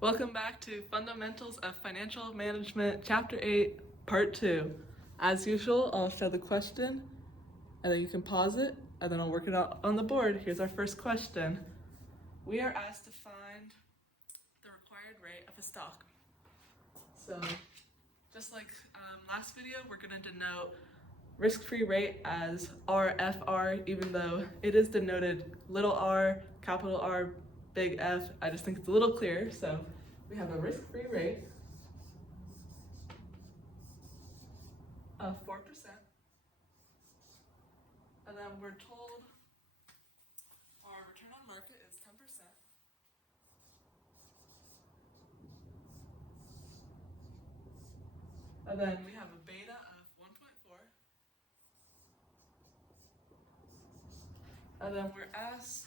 Welcome back to Fundamentals of Financial Management, Chapter 8, Part 2. As usual, I'll show the question, and then you can pause it, and then I'll work it out on the board. Here's our first question. We are asked to find the required rate of a stock. So, just like last video, we're going to denote risk-free rate as RFR, even though it is denoted little r, capital R, big F. I just think it's a little clearer. So we have a risk-free rate of 4%, and then we're told our return on market is 10%. And then we have a beta of 1.4. And then we're asked,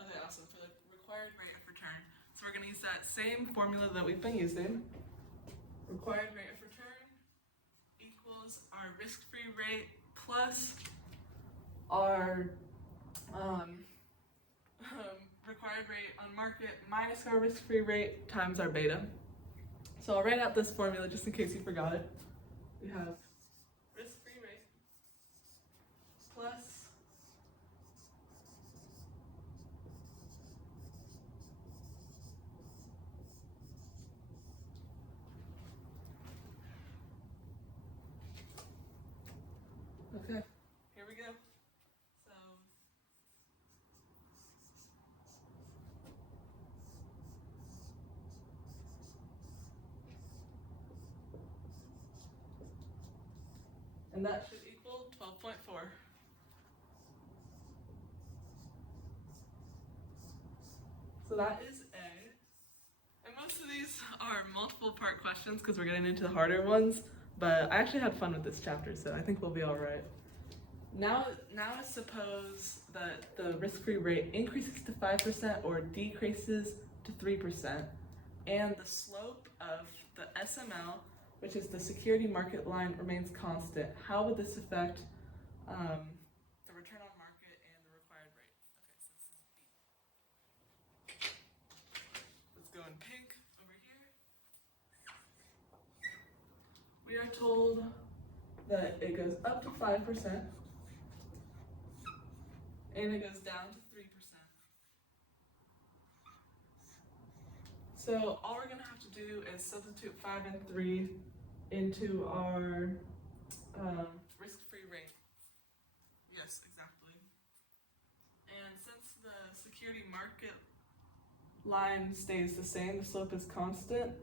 okay, awesome, for the required rate of return. So we're going to use that same formula that we've been using. Required rate of return equals our risk-free rate plus our required rate on market minus our risk-free rate times our beta. So I'll write out this formula just in case you forgot it. We have risk-free rate plus okay, here we go. So and that should equal 12.4. So that is A. And most of these are multiple part questions because we're getting into the harder ones, but I actually had fun with this chapter, so I think we'll be all right. Now suppose that the risk-free rate increases to 5% or decreases to 3%, and the slope of the SML, which is the security market line, remains constant. How would this affect the return on market and the required rate? Okay, so this is B. Let's go in pink over here. We are told that it goes up to 5%, and it goes down to 3%. So all we're going to have to do is substitute 5 and 3 into our risk-free rate. Yes, exactly. And since the security market line stays the same, the slope is constant,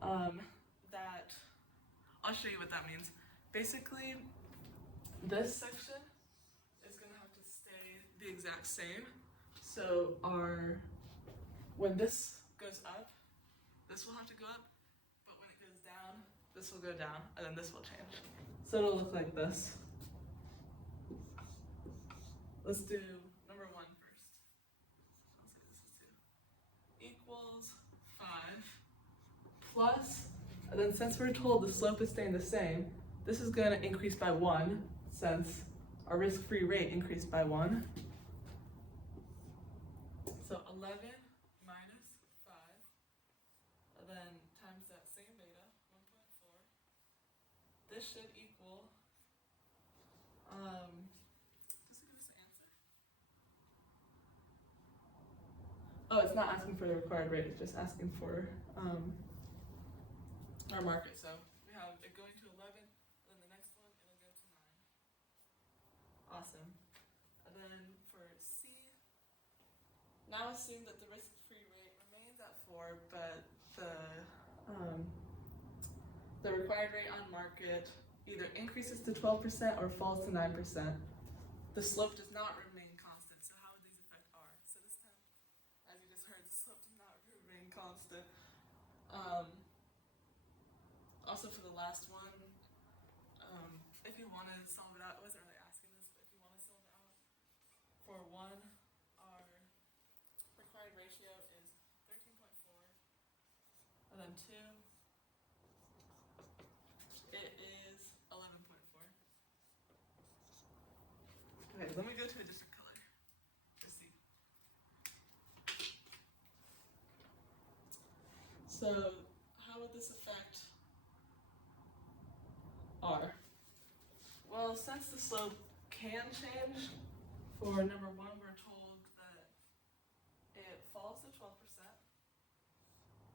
that I'll show you what that means. Basically, this section is going to have to stay the exact same. So when this goes up, this will have to go up, but when it goes down, this will go down, and then this will change. So it'll look like this. Let's do number 1 first. I'll say this is 2. Equals 5 plus, and then since we're told the slope is staying the same, this is going to increase by 1 since our risk-free rate increased by 1. So 11 minus 5, and then times that same beta, 1.4. This should equal, does it give us an answer? Oh, it's not asking for the required rate, it's just asking for our market. So we have it going to 11, and then the next one, it'll go to 9. Awesome. And then for C, now assume that the risk-free rate remains at 4, but the required rate on market either increases to 12% or falls to 9%. The slope does not remain constant, so how would these affect R? So this time, as you just heard, the slope does not remain constant. Also for the last one, if you want to solve it out, I wasn't really asking this, but if you want to solve it out, for 1, our required ratio is 13.4, and then 2, it is 11.4. Okay, let me go to a different color. Let's see. So how would this affect R? Well, since the slope can change, for number 1 we're told that it falls to 12%,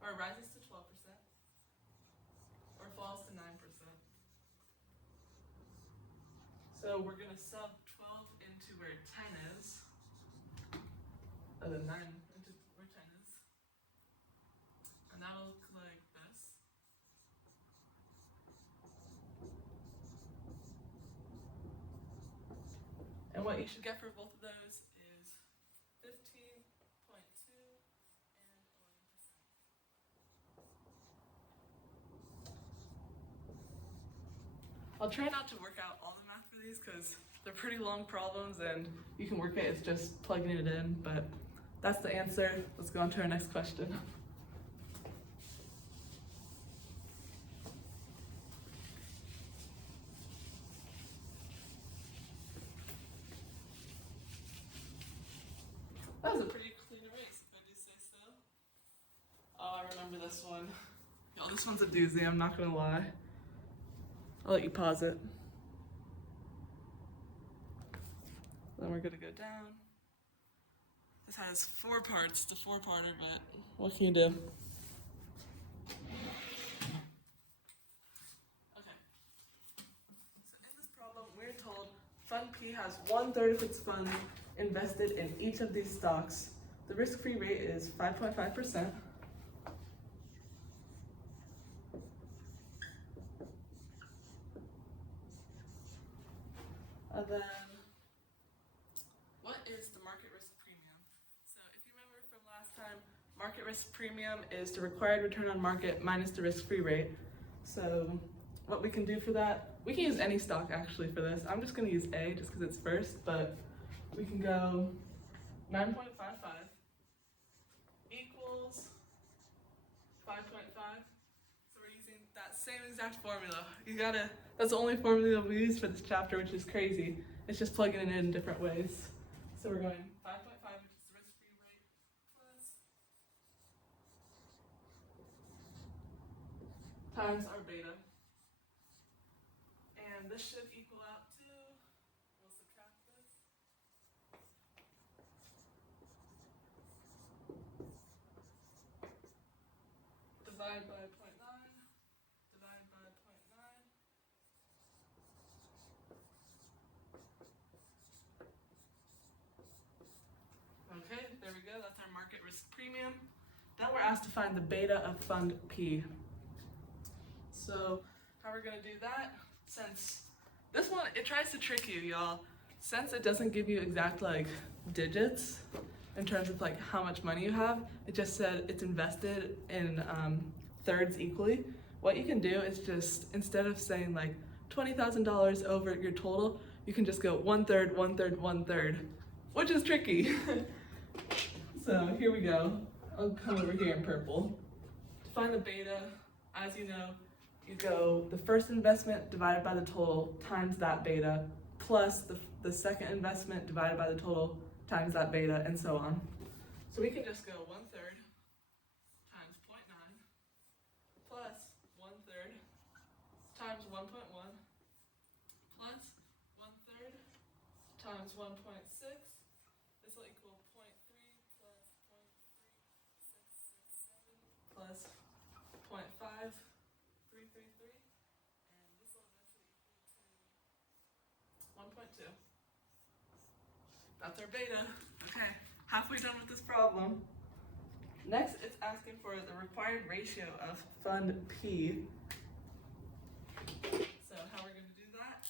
or rises to 12%, or falls to 9%. So we're going to sub 12 into where 10 is, and then 9 into where 10 is, and that'll look like this. And what you should get for both of those is 15.2 and 11%. I'll try not to work out all the math for these because they're pretty long problems and you can work it, it's just plugging it in, but that's the answer. Let's go on to our next question. That was a pretty clean erase, if I do say so. Oh, I remember this one. Yo, this one's a doozy, I'm not gonna lie. I'll let you pause it. Then we're gonna go down. This has 4 parts, the 4-parter, but what can you do? Okay. So in this problem, we're told Fund P has 1/3 of its funds invested in each of these stocks. The risk-free rate is 5.5%. And then, what is the market risk premium? So if you remember from last time, market risk premium is the required return on market minus the risk-free rate. So what we can do for that, we can use any stock actually for this. I'm just gonna use A just because it's first, but we can go 9.55 equals 5.5. So we're using that same exact formula. That's the only formula we use for this chapter, which is crazy. It's just plugging it in different ways. So we're going 5.5, which is the risk-free rate, plus times our beta. And this should equal out to, we'll subtract this. Divide by 0.9, divide by 0.9. Okay, there we go, that's our market risk premium. Then we're asked to find the beta of Fund P. So how we're gonna do that, since this one, it tries to trick you, y'all. Since it doesn't give you exact like digits in terms of like how much money you have, it just said it's invested in thirds equally. What you can do is just, instead of saying like $20,000 over your total, you can just go 1/3, 1/3, 1/3, which is tricky. So here we go. I'll come over here in purple. To find the beta, as you know, you go the first investment divided by the total times that beta, plus the second investment divided by the total times that beta, and so on. So we can just go 1/3 times 0.9 plus 1/3 times 1.1 plus 1/3 times 1.6. This will equal 0.3 plus 0.3667 plus 0.5. 333, and this will eventually equal to 1.2. That's our beta. Okay, halfway done with this problem. Next, it's asking for the required ratio of Fund P. So how we're going to do that?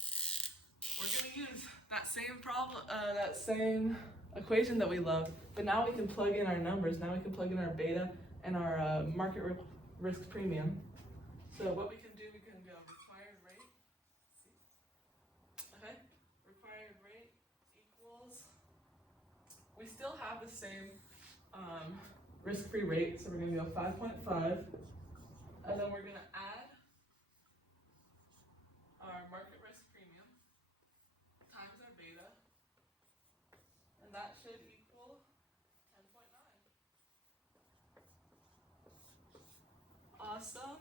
We're going to use that same problem, that same equation that we love, but now we can plug in our numbers. Now we can plug in our beta and our market risk premium. So what we can do, we can go required rate. Okay, required rate equals, we still have the same risk-free rate, so we're going to go 5.5, and then we're going to add our market risk premium times our beta, and that should equal 10.9. Awesome.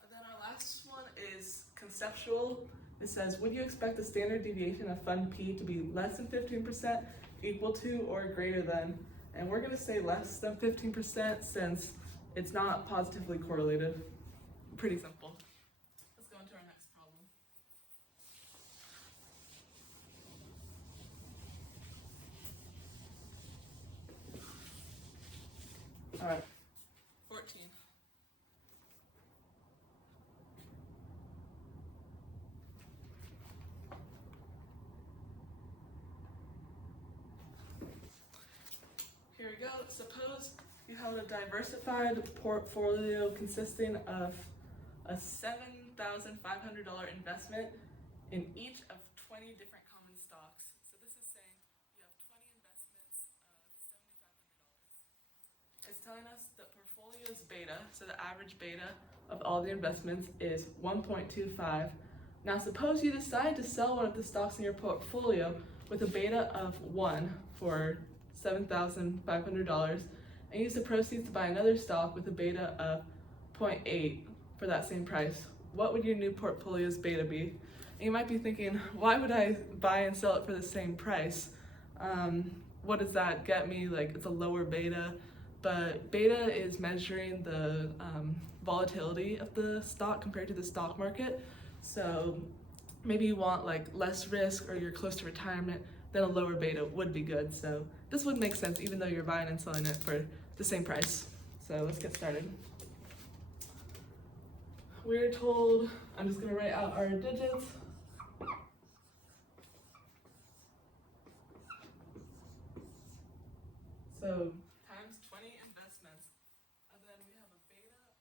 And then our last one is conceptual. It says, would you expect the standard deviation of fund P to be less than 15%, equal to, or greater than? And we're going to say less than 15% since it's not positively correlated. Pretty simple. Let's go into our next problem. All right, 14. Here we go. Suppose you have a diversified portfolio consisting of a $7,500 investment in each of 20 different common stocks. So this is saying you have 20 investments of $7,500. It's telling us the portfolio's beta, so the average beta of all the investments is 1.25. Now suppose you decide to sell one of the stocks in your portfolio with a beta of 1 for $7,500 and use the proceeds to buy another stock with a beta of 0.8 for that same price. What would your new portfolio's beta be? And you might be thinking, why would I buy and sell it for the same price? What does that get me? Like, it's a lower beta, but beta is measuring the volatility of the stock compared to the stock market. So maybe you want like less risk or you're close to retirement, then a lower beta would be good. So this would make sense even though you're buying and selling it for the same price. So let's get started. We're told, I'm just gonna write out our digits. So times 20 investments, and then we have a beta of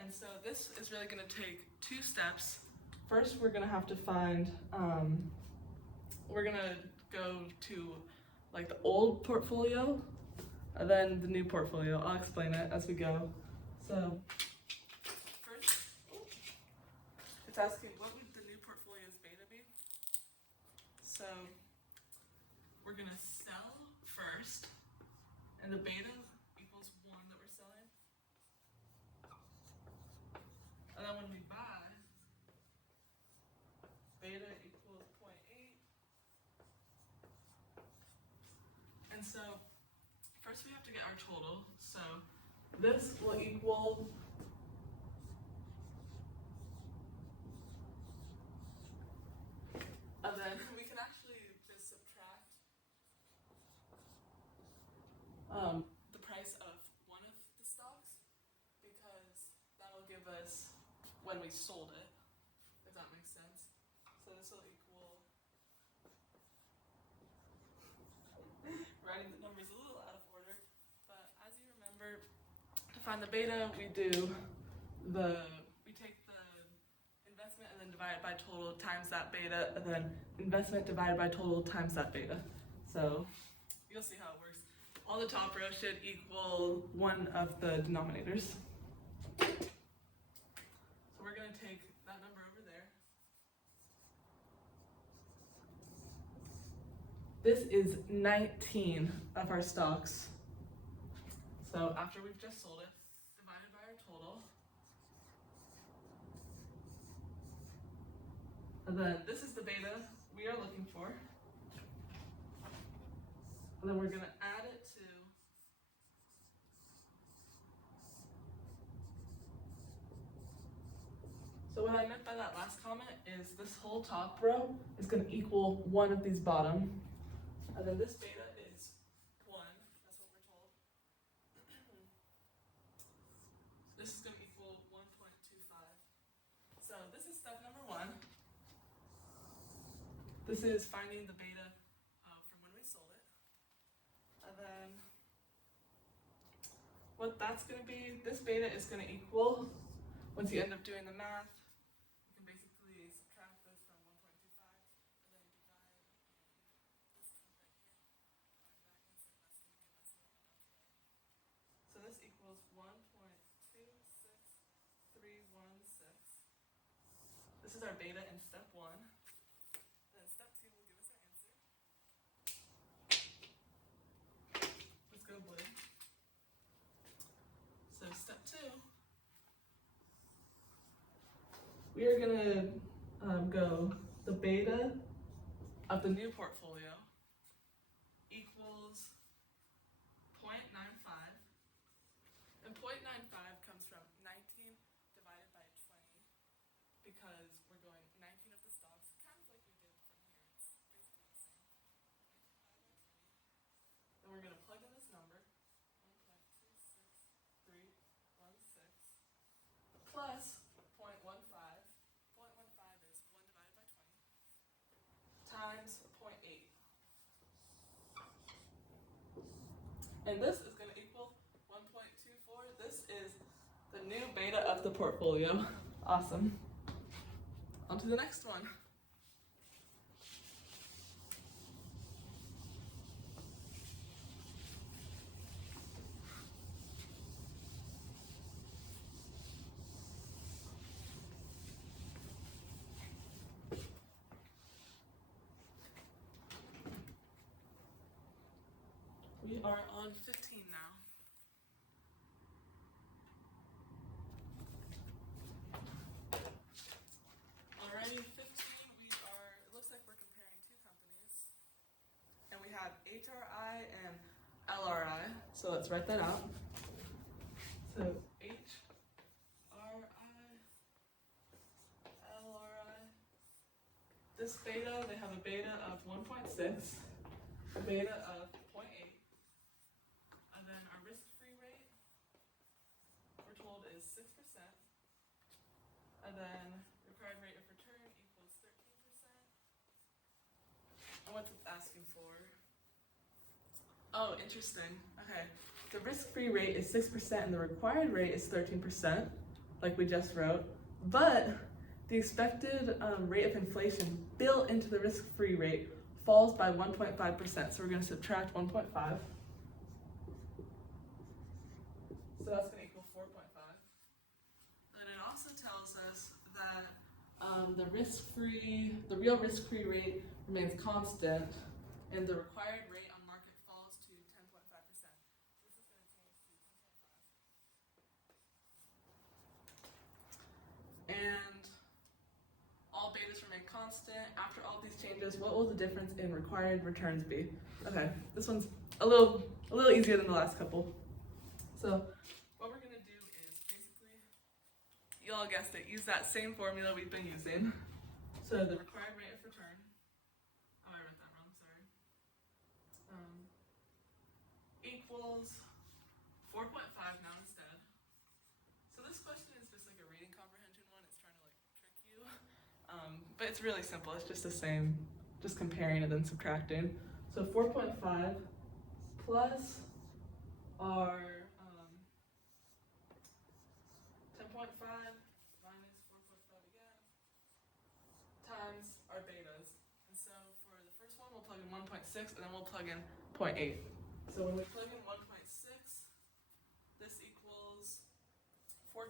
1.25. And so this is really gonna take 2 steps. First, we're gonna have to find, we're gonna go to like the old portfolio and then the new portfolio. I'll explain it as we go. So first, it's asking what would the new portfolio's beta be? So we're gonna sell first, and the beta equals 1 that we're selling. And then when we buy, beta equals 0.8. And so first we have to get our total. So this will equal and then we can actually just subtract the price of one of the stocks because that'll give us when we sold it, if that makes sense. So this will equal, writing the numbers a little out of order, but as you remember, to find the beta, we take the investment and then divide it by total times that beta, and then investment divided by total times that beta. So you'll see how it works. All the top rows should equal one of the denominators. So we're going to take that number over there. This is 19 of our stocks. So after we've just sold it, divided by our total. And then this is the beta we are looking for. And then we're going to add it to so what I meant by that last comment is this whole top row is going to equal one of these bottom. And then this beta is 1. That's what we're told. This is going to equal 1.25. So this is step number 1. This is finding the beta from when we sold it. And then what that's going to be, this beta is going to equal, once you end up doing the math, you can basically subtract this from 1.25 and then divide this right here, divide that inside, that's going to give us what that's right. So this equals 1.26316. This is our beta in step 1. Then step 2 will give us our answer. Let's go blue. we are gonna go the beta of the new portfolio equals 0.95, and 0.95 comes from 19 divided by 20 because we're going 19 of the stocks, kind of like we did from here. It's basically the same. 19 divided by 20. Then we're gonna plug in this number, 1.26316 plus 0.15. 0.15 is 1 divided by 20 times 0.8. And this is going to equal 1.24. This is the new beta of the portfolio. Awesome. On to the next one. We are on 15 now. Alrighty, 15, it looks like we're comparing two companies. And we have HRI and LRI, so let's write that out. So HRI, LRI. This beta, they have a beta of 1.6, a beta of 0.8, and then our risk-free rate, we're told, is 6%, and then required rate of return equals 13%. And what's it asking for? Oh, interesting. Okay. The risk-free rate is 6% and the required rate is 13%, like we just wrote. But the expected rate of inflation built into the risk-free rate falls by 1.5%. So we're going to subtract 1.5. So that's going to equal 4.5. And it also tells us that the real risk-free rate remains constant, and the required rate on market falls to 10.5%. This is going to change to 10.5. And all betas remain constant. After all these changes, what will the difference in required returns be? Okay, this one's a little easier than the last couple. So what we're going to do is basically, you all guessed it, use that same formula we've been using. So the required rate of return, oh, I wrote that wrong, sorry, equals 4.5 now instead. So this question is just like a reading comprehension one. It's trying to like trick you. But it's really simple. It's just the same, just comparing and then subtracting. So 4.5 plus our 10.5 minus 4.5 again times our betas. And so for the first one, we'll plug in 1.6 and then we'll plug in 0.8. So when we plug in 1.6, this equals 14.1.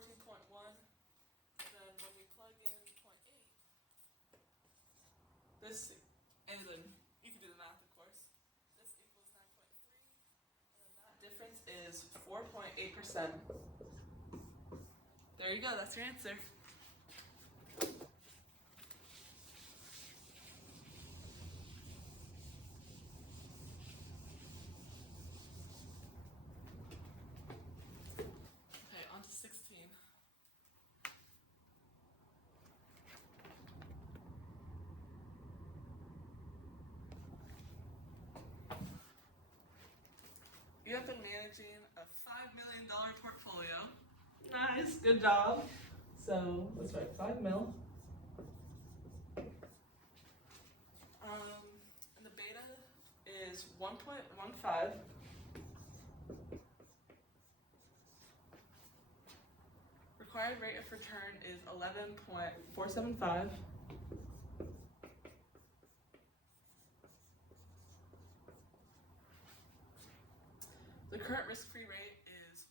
And then when we plug in 0.8, this, and then you can do the math, of course. This equals 9.3, and then that difference is 4.8%. There you go, that's your answer. Okay, on to 16. You have been managing a $5 million portfolio. Nice, good job. So let's write 5 mil. And the beta is 1.15. Required rate of return is 11.475. The current risk-free rate is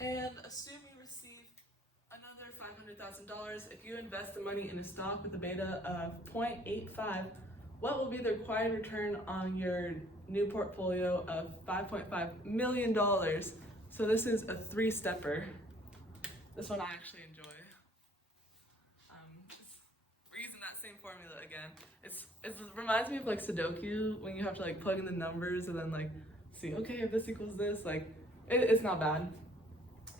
4%. And assume you receive another $500,000. If you invest the money in a stock with a beta of 0.85, what will be the required return on your new portfolio of $5.5 million. So this is a 3-stepper. This one I actually enjoy. We're using that same formula again. It reminds me of like Sudoku, when you have to like plug in the numbers and then like see, okay, if this equals this, like it's not bad.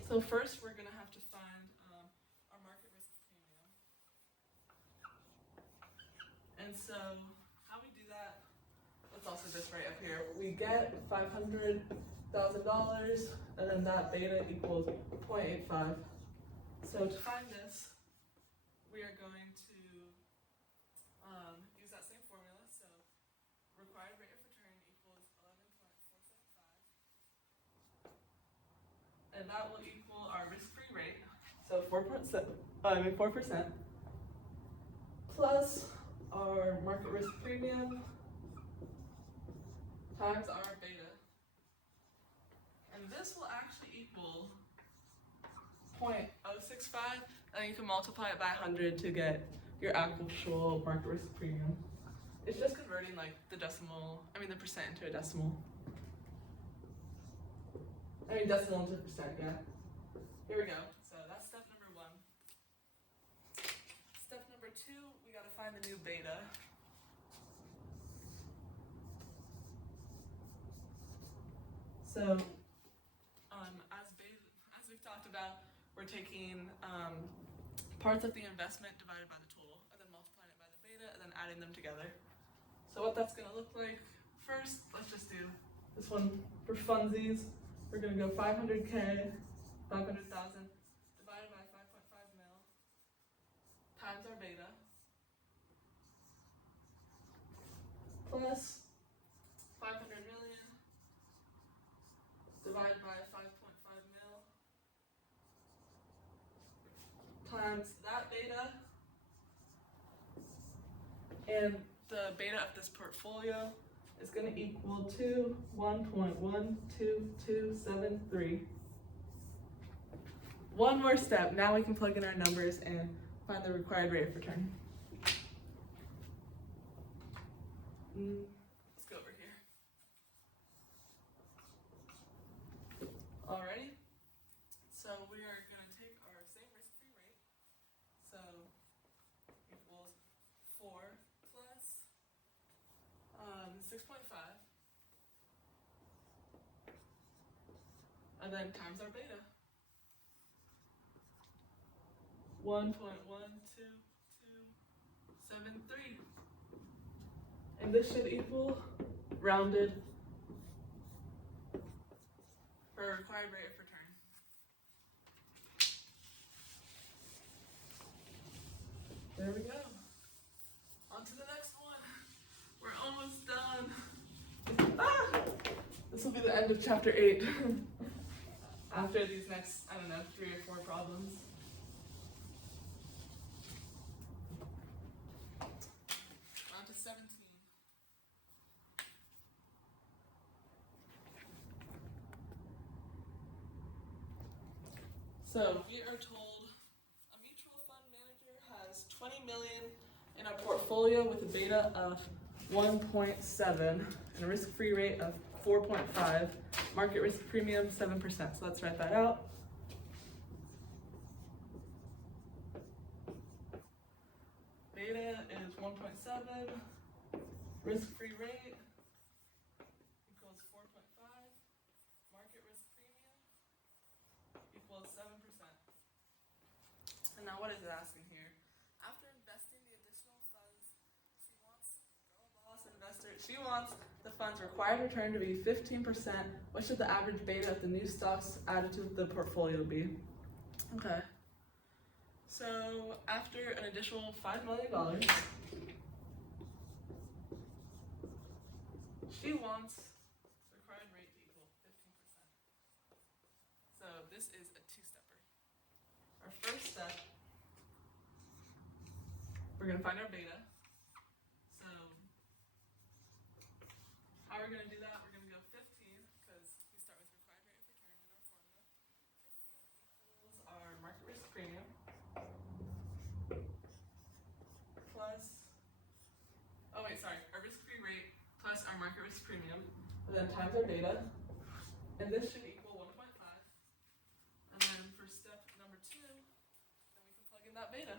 So first we're gonna have to find our market risk premium. And so how we do that, let's also just write up here. We get $500,000 and then that beta equals 0.85. So to find this, we are going to use that same formula. So required rate of return equals 11.475. And that will equal our risk-free rate, so 4%, plus our market risk premium times our beta. And this will actually equal 0.065, and you can multiply it by 100 to get your actual market risk premium. It's just converting like the percent into a decimal. Decimal into percent, yeah. Here we go. So that's step number 1. Step number 2, we gotta find the new beta. So, as we've talked about, we're taking parts of the investment divided by the total, and then multiplying it by the beta, and then adding them together. So what that's gonna look like, first, let's just do this one for funsies. We're gonna go 500K, 500,000, divided by 5.5 mil, times our beta, plus 500 million, divided by 5.5 mil, times that beta, and the beta of this portfolio is going to equal to 1.12273. One more step. Now we can plug in our numbers and find the required rate of return. Let's go over here. Alrighty. So we are going to take our same risk-free rate. So equals 4 plus 6.5, and then times our beta. 1.12273. And this should equal, rounded, for a required rate of return. There we go. On to the next one. We're almost done. This will be the end of chapter 8. After these next, 3 or 4 problems. On to 17. So we are told a mutual fund manager has 20 million in a portfolio with a beta of 1.7 and a risk-free rate of 4.5, market risk premium 7%. So let's write that out. Beta is 1.7, risk-free rate equals 4.5, market risk premium equals 7%. And now what is it asking here? After investing the additional funds, she wants the fund's required return to be 15%. What should the average beta of the new stocks added to the portfolio be? Okay. So after an additional $5 million, she wants the required rate to equal 15%. So this is a 2-stepper. Our first step, we're going to find our beta. So how we're going to do that, we're going to go 15, because we start with required rate of return in our formula. 15 equals our market risk premium plus, our risk-free rate plus our our market risk premium, and then times our beta, and this should equal 1.5. And then for step number 2, then we can plug in that beta.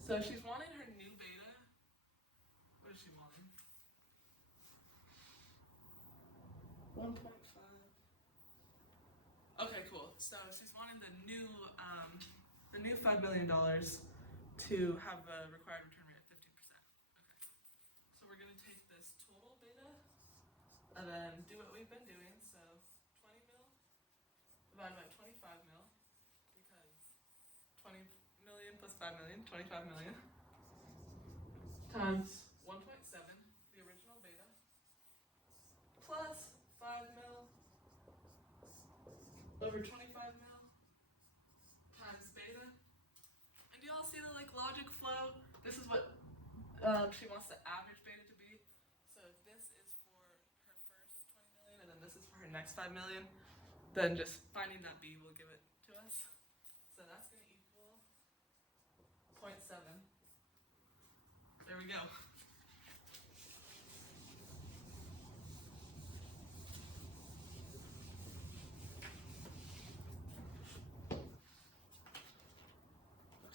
So she's wanting her new beta. What is she wanting? 1.5. Okay, cool. So she's wanting the new $5 million to have a required return rate of 15%. Okay. So we're gonna take this total beta and then do what we've been doing. So 20 mil divided by 25 mil, because 20 million plus 5 million, 25 million, times 1.7, the original beta, plus 5 mil over 25 mil times beta. And do y'all see the logic flow? This is what she wants the average beta to be. So if this is for her first 20 million and then this is for her next 5 million, then just finding that B will give it to us. So that's going to equal 0.7. There we go.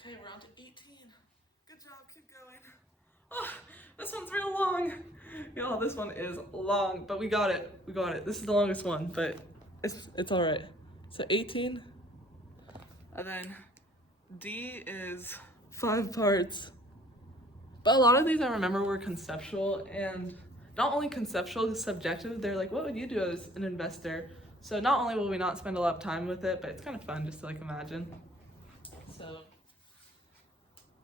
Okay, we're on to 18. Good job, keep going. Oh, this one's real long. Y'all, this one is long, but we got it. We got it. This is the longest one, but it's all right. So 18, and then D is 5 parts. But a lot of these I remember were conceptual, and not only conceptual, subjective. They're like, what would you do as an investor? So not only will we not spend a lot of time with it, but it's kind of fun just to imagine. So,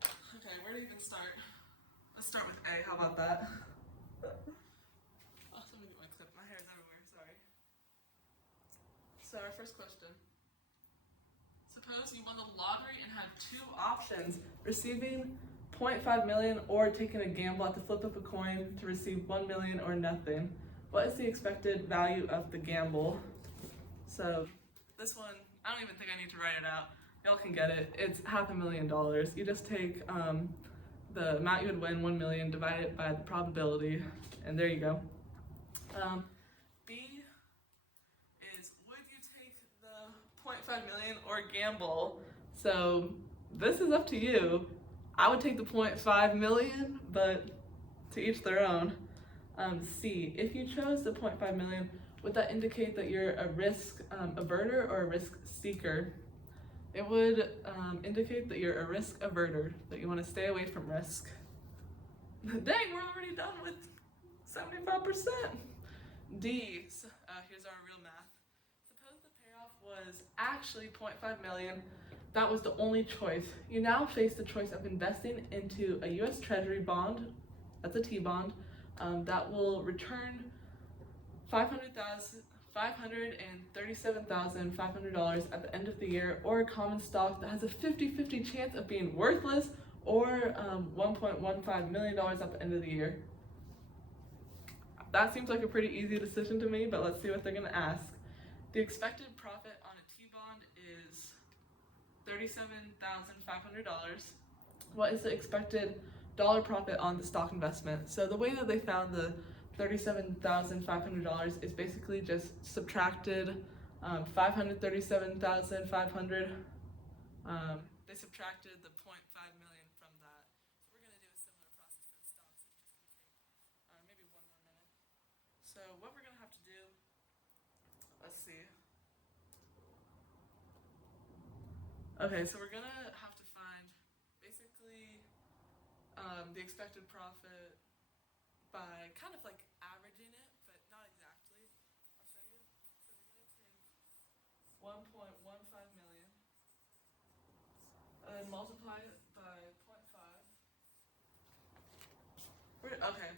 okay, where to even start? Let's start with A, how about that? Oh, let me get my clip, my hair is everywhere, sorry. So our first question. Suppose you won the lottery and had 2 options, receiving 0.5 million or taking a gamble at the flip of a coin to receive 1 million or nothing. What is the expected value of the gamble? So this one, I don't even think I need to write it out. Y'all can get it. It's $500,000. You just take the amount you would win, 1 million, divide it by the probability, and there you go. B is, would you take the 0.5 million or gamble? So this is up to you. I would take the 0.5 million, but to each their own. C, if you chose the 0.5 million, would that indicate that you're a risk averter or a risk seeker? It would indicate that you're a risk averter, that you want to stay away from risk. Dang, we're already done with 75%. D, so, here's our real math. Suppose the payoff was actually 0.5 million. That was the only choice. You now face the choice of investing into a U.S. Treasury bond, that's a T-bond, that will return $537,500 at the end of the year, or a common stock that has a 50-50 chance of being worthless, or $1.15 million at the end of the year. That seems like a pretty easy decision to me, but let's see what they're gonna ask. The expected profit on a T-bond is $37,500. What is the expected dollar profit on the stock investment? So the way that they found the $37,500 is basically just subtracted 537,500. They subtracted the 0.5 million from that. So we're going to do a similar process for the stocks. It's just going to take maybe 1 more minute. So what we're going to have to do, let's see. Okay, so we're going to have to find basically the expected profit by kind of averaging it, but not exactly. I'll show you. So we're going to take 1.15 million and multiply it by 0.5. Okay,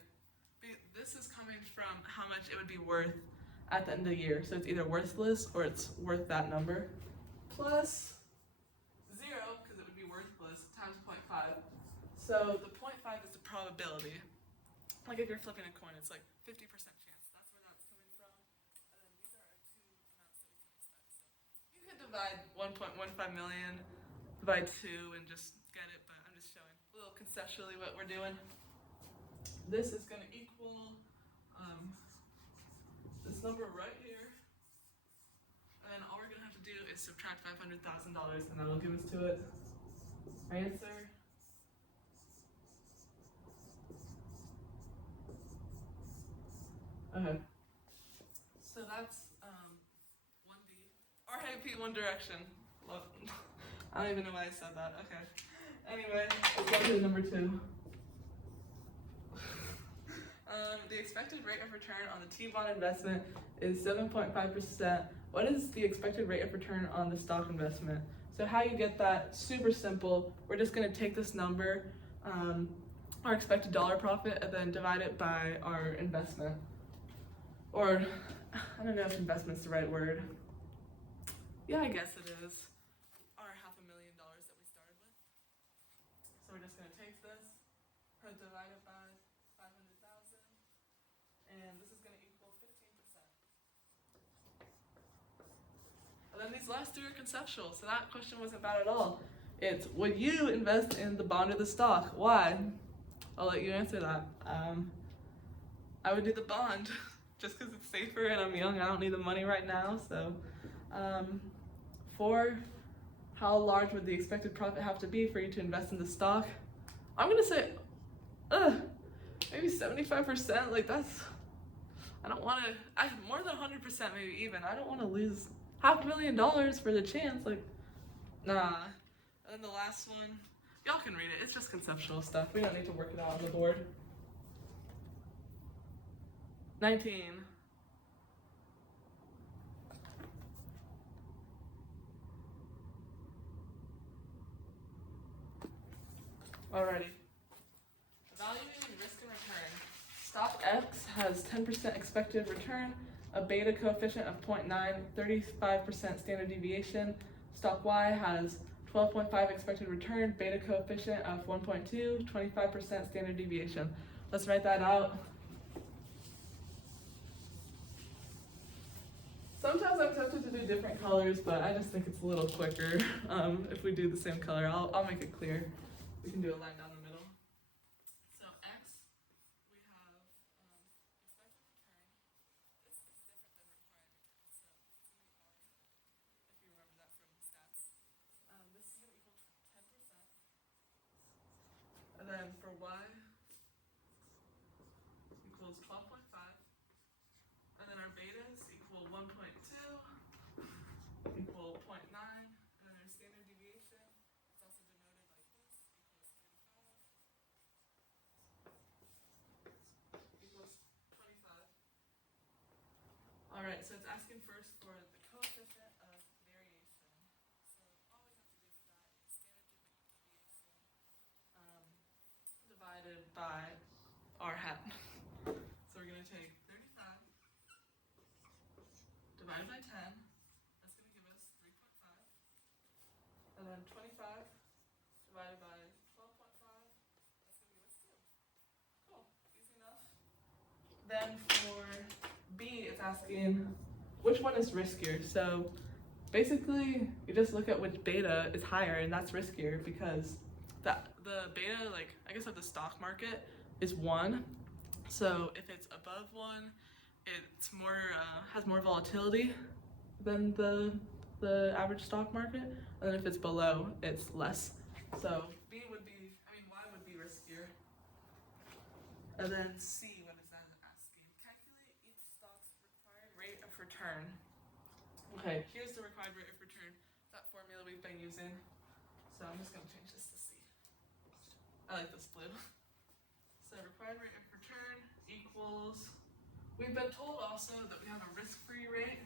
this is coming from how much it would be worth at the end of the year. So it's either worthless or it's worth that number, plus 0, because it would be worthless, times 0.5. So the 0.5 is the probability. Like if you're flipping a coin, it's 50% chance. That's where that's coming from. And then these are our 2 amounts that we can expect. So you could divide 1.15 million by 2 and just get it, but I'm just showing a little conceptually what we're doing. this is going to equal this number right here. And then all we're going to have to do is subtract $500,000, and that'll give us to it. Our answer. Okay. So that's 1D. Or hey, Pete, One Direction. Love. I don't even know why I said that. Okay. Anyway, let's go to number 2. The expected rate of return on the T-bond investment is 7.5%. What is the expected rate of return on the stock investment? So how you get that, super simple. We're just going to take this number, our expected dollar profit, and then divide it by our investment. Or, I don't know if investment's the right word. Yeah, I guess it is. Our $500,000 that we started with. So we're just going to take this, divide it by 500,000, and this is going to equal 15%. And then these last 3 are conceptual, so that question wasn't bad at all. It's, would you invest in the bond or the stock? Why? I'll let you answer that. I would do the bond, just because it's safer and I'm young. I don't need the money right now. So, 4, how large would the expected profit have to be for you to invest in the stock? I'm gonna say, maybe 75%. Like that's, I don't want to. More than 100%, maybe even. I don't want to lose $500,000 for the chance. Like, nah. And then the last one, y'all can read it. It's just conceptual stuff. We don't need to work it out on the board. 19. Alrighty. Evaluating risk and return. Stock X has 10% expected return, a beta coefficient of 0.9, 35% standard deviation. Stock Y has 12.5 expected return, beta coefficient of 1.2, 25% standard deviation. Let's write that out. Sometimes I'm tempted to do different colors, but I just think it's a little quicker if we do the same color. I'll make it clear. We can do a line down the middle. So X, we have expected return. This is different than required return, so it's going to be hard if you remember that from stats. This is going to equal 10%. And then for Y equals 12.5. And then our betas equal 1.2 equal 0.9. And then our standard deviation, it's also denoted like this, equals 25. Alright, so it's asking first for the coefficient of variation. So all we have to do for that is standard deviation divided by our hat. So we're going to take 35 divided by 10. That's going to give us 3.5. And then 25 divided by 12.5. That's going to give us 2. Cool. Easy enough. Then for B, it's asking which one is riskier. So basically, you just look at which beta is higher, and that's riskier because the beta, like I guess of the stock market, is 1. So if it's above 1, it's more has more volatility than the average stock market, and then if it's below, it's less. So B would be, Y would be riskier. And then C, what is that asking? Calculate each stock's required rate of return. Okay, here's the required rate of return, that formula we've been using. So I'm just going to change this to C. I like this blue. So required rate of return equals, we've been told also that we have a risk-free rate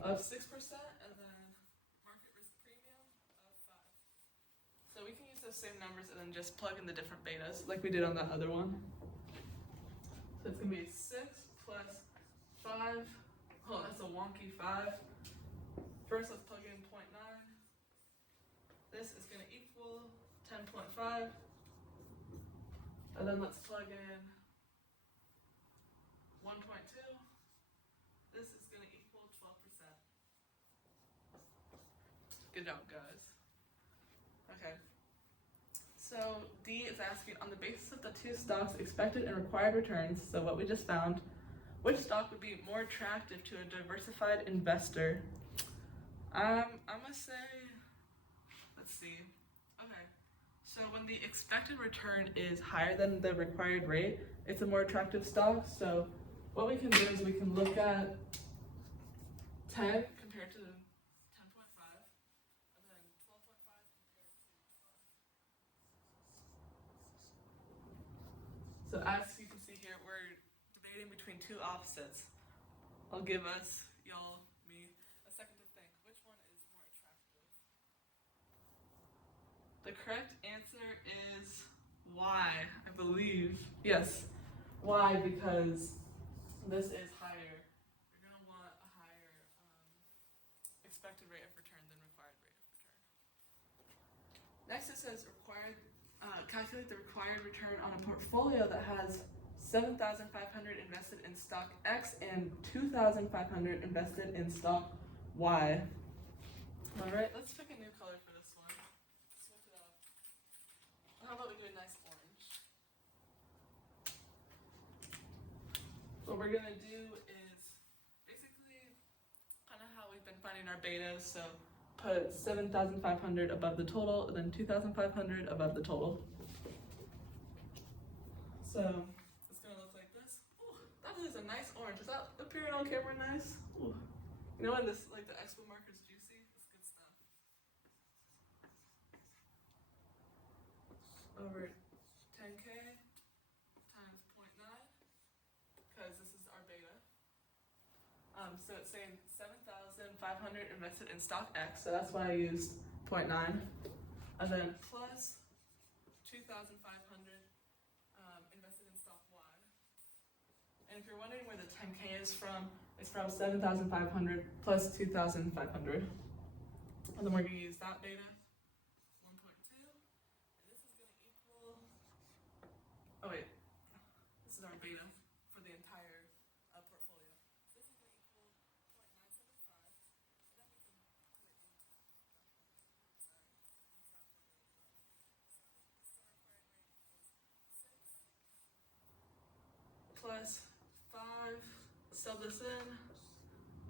of 6% and then market risk premium of 5. So we can use those same numbers and then just plug in the different betas like we did on that other one. So it's going to be 6 plus 5. Oh, that's a wonky 5. First, let's plug in 0.9. This is going to equal 10.5. And then let's plug in 1.2. This is going to equal 12%. Good job, guys. Okay. So D is asking, on the basis of the two stocks' expected and required returns, so what we just found, which stock would be more attractive to a diversified investor? I'm gonna say, let's see. Okay, so when the expected return is higher than the required rate, it's a more attractive stock. So what we can do is we can look at 10 compared to 10.5, and then 12.5 compared to 12. So as you can see here, we're debating between two opposites. I'll give us, y'all, me, a second to think. Which one is more attractive? The correct answer is Y, I believe. Yes, Y, because this is higher. You're going to want a higher expected rate of return than required rate of return. Next it says calculate the required return on a portfolio that has 7,500 invested in stock X and 2,500 invested in stock Y. Alright, let's pick a new color for this one. Switch it up. How about we do a nice orange? What we're gonna do is basically kind of how we've been finding our betas. So put 7,500 above the total and then 2,500 above the total. So it's gonna look like this. Ooh, that is a nice orange. Is that appearing on camera nice? Ooh. You know when this, like the expo marker's juicy? It's good stuff. Over 10K times 0.9, because this is our beta. So it's saying 7,500 invested in stock X, so that's why I used 0.9. And then plus 2,500 invested in stock Y. And if you're wondering where the 10K is from, it's from 7,500 plus 2,500. And then we're going to use that beta, 1.2. And this is going to equal, oh wait, this is our beta for the entire portfolio. So this is going to equal 0.975. And then we can put it into that plus 5, sub this in,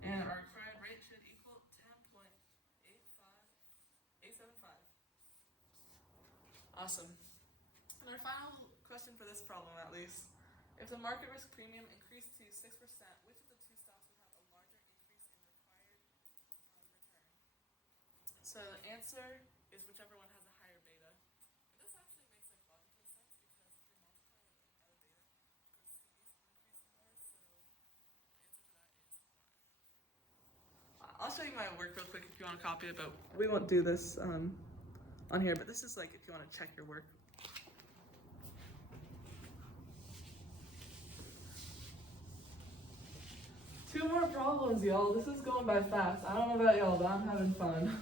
and our required rate should equal 10.875. Awesome. And our final question for this problem, at least. If the market risk premium increased to 6%, which of the two stocks would have a larger increase in required return? So the answer is whichever one has a higher beta. And this actually makes like logical sense because if you're multiplying it by the beta, because these increase more, so the answer to that is Y. I'll show you my work real quick if you want to copy it, but we won't do this on here, but this is like if you want to check your work. Two more problems, y'all. This is going by fast. I don't know about y'all, but I'm having fun.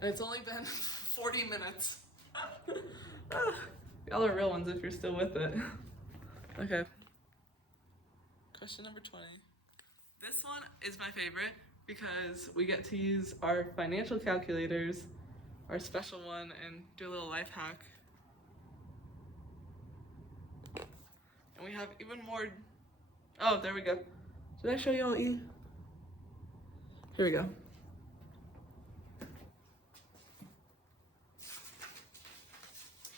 And it's only been 40 minutes. Y'all are real ones if you're still with it. Okay. Question number 20. This one is my favorite because we get to use our financial calculators, our special one, and do a little life hack. And we have even more. Oh, there we go. Did I show you all E? Here we go.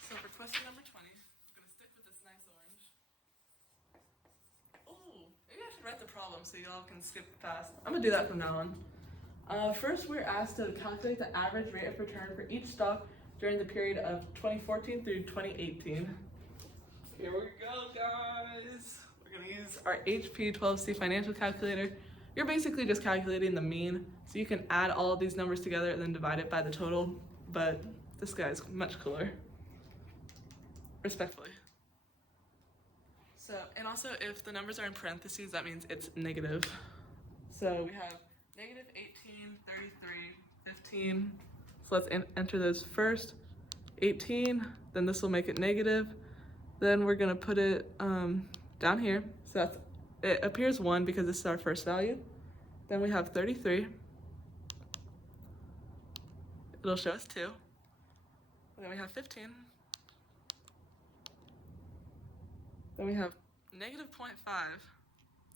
So for question number 20, I'm gonna stick with this nice orange. Oh, maybe I should write the problem so y'all can skip fast. I'm gonna do that from now on. First, we're asked to calculate the average rate of return for each stock during the period of 2014 through 2018. Here we go, guys. We're gonna use our HP12C financial calculator. You're basically just calculating the mean, so you can add all of these numbers together and then divide it by the total, but this guy's much cooler. Respectfully. So, and also if the numbers are in parentheses, that means it's negative. So we have negative 18, 33, 15. So let's enter those first. 18, then this will make it negative. Then we're gonna put it down here. So that's, it appears 1 because this is our first value. Then we have 33. it'll show us 2. And then we have 15. Then we have negative 0.5.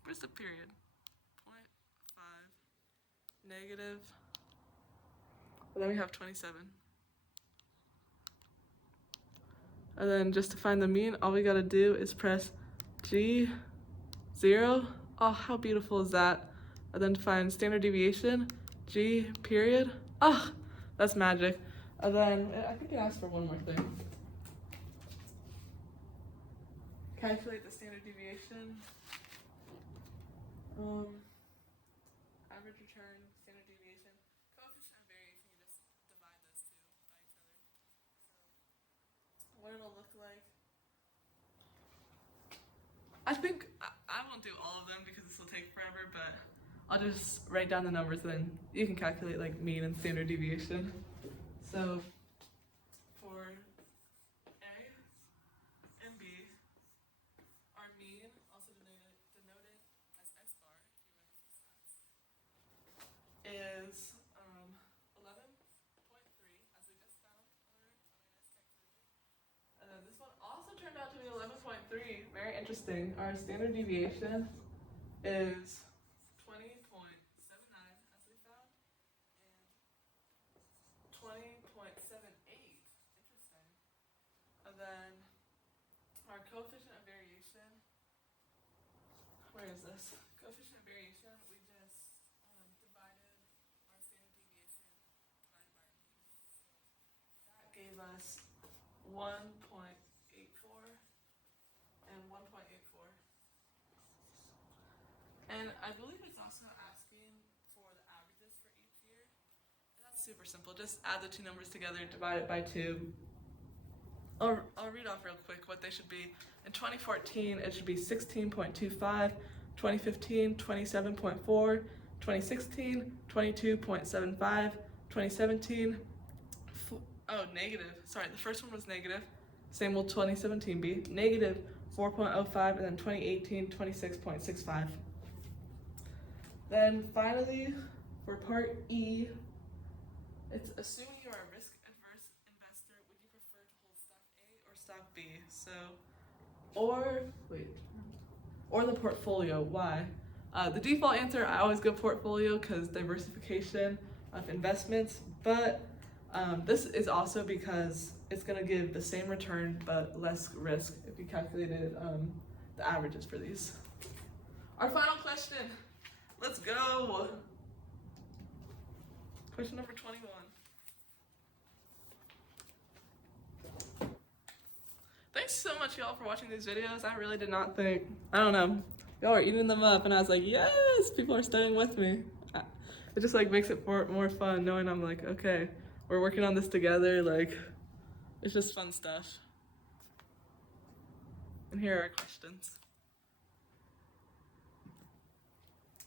Where's the period? 0.5 negative. And then we have 27. And then just to find the mean, all we gotta do is press G0. Oh, how beautiful is that? And then to find standard deviation, G period. Oh, that's magic. And then I think it asks for one more thing. Calculate the standard deviation. Average return, standard deviation, coefficient of variation. You just divide those two by each other. So what it'll look like. I think I won't do all of them because this will take forever, but I'll just write down the numbers, then you can calculate like mean and standard deviation. So for A and B, our mean, also denoted as x bar, is 11.3, as we just found on our nice calculator. And then this one also turned out to be 11.3. Very interesting. Our standard deviation is 20.79, as we found, and 20.78. Interesting. And then our coefficient of variation. Where is this? Coefficient of variation. We just divided our standard deviation divided by our mean. So that gave us 1.84 and 1.84. And I believe it's also asking for the averages for each year. And that's super simple. Just add the two numbers together, divide it by 2. I'll read off real quick what they should be. In 2014, it should be 16.25, 2015, 27.4, 2016, 22.75, 2017, negative. Sorry, the first one was negative. Same will 2017 be. Negative 4.05, and then 2018, 26.65. Then finally, for part E, it's assuming you are a risk-averse investor, would you prefer to hold stock A or stock B? So, or the portfolio. Why? The default answer, I always go portfolio because diversification of investments, but this is also because it's going to give the same return but less risk if you calculated the averages for these. Our final question. Let's go. Question number 21. Thanks so much, y'all, for watching these videos. I really did not think, I don't know, y'all are eating them up, and I was like, yes, people are staying with me. It just like makes it more fun knowing I'm like, okay, we're working on this together. Like, it's just fun stuff. And here are our questions.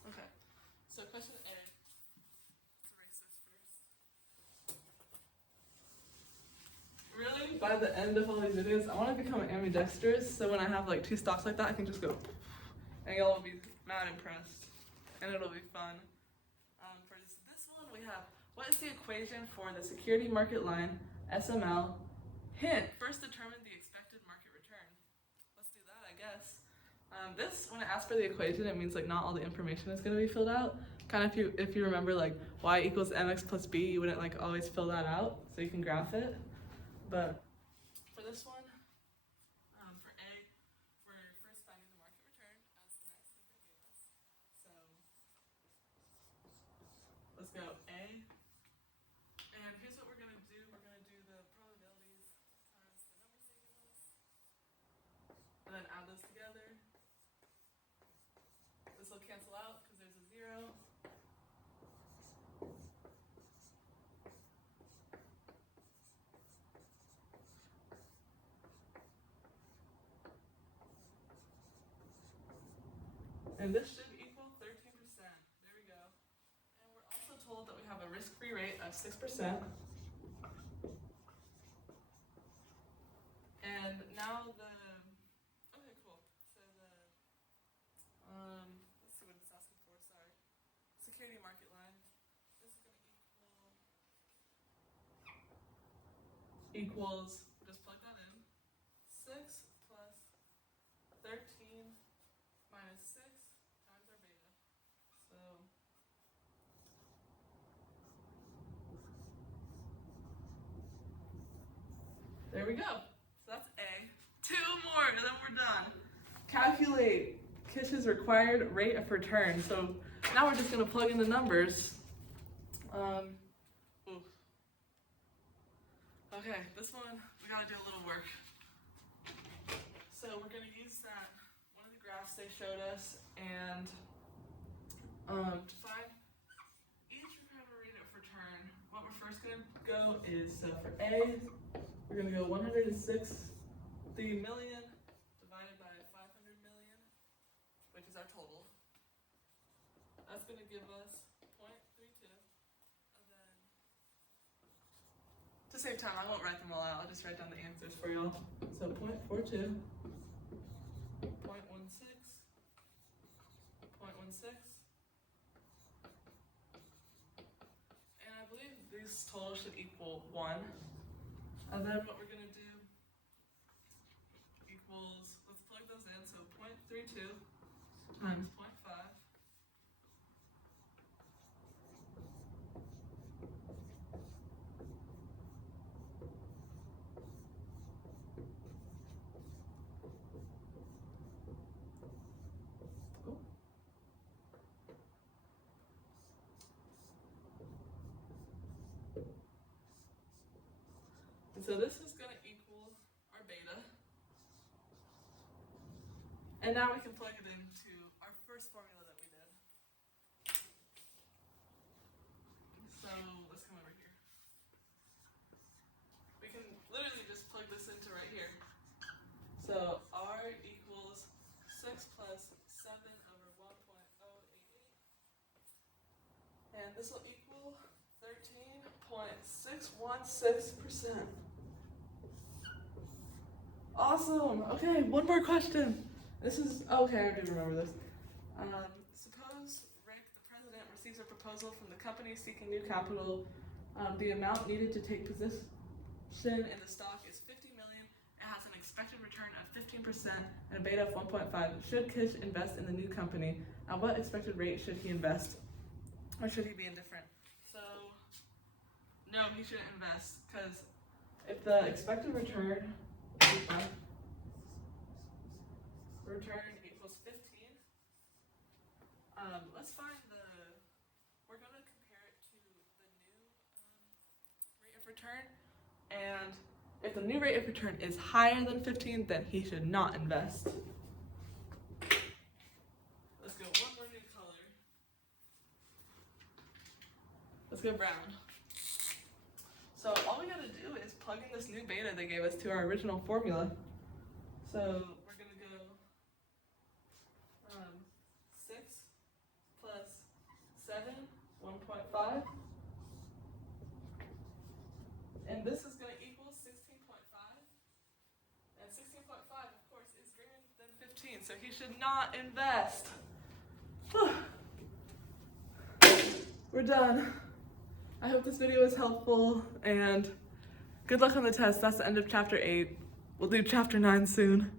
Okay, so question A. Let's erase this first. Really, by the end of all these videos, I want to become ambidextrous, so when I have like 2 stocks like that, I can just go, and y'all will be mad impressed, and it'll be fun. For this one, we have, what is the equation for the security market line, SML? Hint, first determine the expected market return. Let's do that, I guess. This, when it asks for the equation, it means like not all the information is going to be filled out. Kind of if you remember like y equals mx plus b, you wouldn't like always fill that out, so you can graph it. But for this one, for A, we're first finding the market return as the next thing they gave us. So let's go A. And here's what we're going to do. We're going to do the probabilities times the numbers they give us. And then add those together. This will cancel out because there's a 0. And this should equal 13%. There we go. And we're also told that we have a risk-free rate of 6%. And now okay, cool. So let's see what it's asking for, sorry. Security market line. This is going to equal equals, just plug that in, 6 plus 13 minus 6 times our beta. So there we go. So that's A. 2 more and then we're done. Calculate Kish's required rate of return. So now we're just going to plug in the numbers. Okay, this one, we got to do a little work. So we're going to use that, one of the graphs they showed us, and to find each required rate of return, what we're first going to go is, so for A, we're going to go 160 million divided by 500 million, which is our total. That's going to give us 0.32. And then, to save time, I won't write them all out. I'll just write down the answers for y'all. So 0.42, 0.16, 0.16. And I believe these totals should equal 1. And then what we're going to do equals, let's plug those in, so 0.32 times 0.5. And so this is going to equal our beta. And now we can plug it into our first formula that we did. So let's come over here. We can literally just plug this into right here. So R equals 6 plus 7 over 1.088. And this will equal 13.616%. Awesome. Okay, one more question. This is, okay, I do remember this. Suppose Rick, the president, receives a proposal from the company seeking new capital. The amount needed to take position in the stock is 50 million. It has an expected return of 15% and a beta of 1.5. Should Kish invest in the new company? At what expected rate should he invest? Or should he be indifferent? So, no, he shouldn't invest, because if the expected return equals 15, let's find we're going to compare it to the new rate of return, and if the new rate of return is higher than 15, then he should not invest. Let's go one more new color. Let's go brown. So all we gotta do is plug in this new beta they gave us to our original formula. So we're gonna go 6 plus 7, 1.5. And this is gonna equal 16.5. And 16.5, of course, is greater than 15, so he should not invest. We're done. I hope this video was helpful, and good luck on the test. That's the end of chapter 8. We'll do chapter 9 soon.